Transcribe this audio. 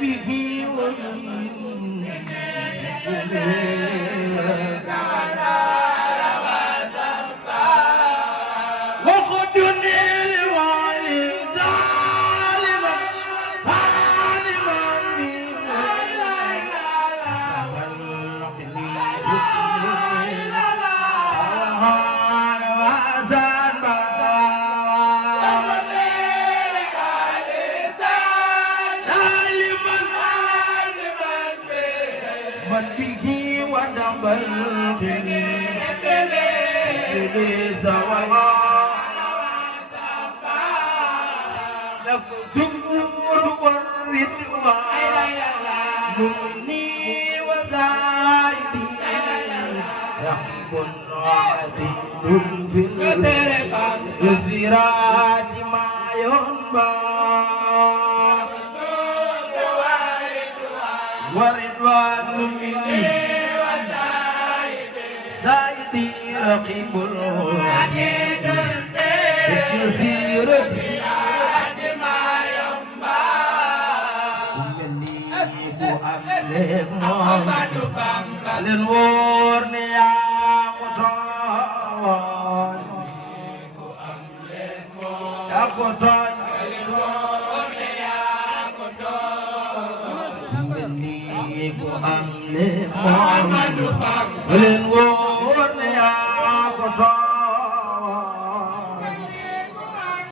به وخدني لوالد ظالما ظالما من به ودبل لك زهور والردوان مني وزايدي رحب عتيد في الزراج ما ينبع ورضوان مني زايدي رقيب عتيد في الزراج Amlek Muhammadu Bamba len wóor ne yaa ko tooñ yaa ko tooñ len wóor ne yaa ko tooñ ko Amlek Muhammadu Bamba len wóor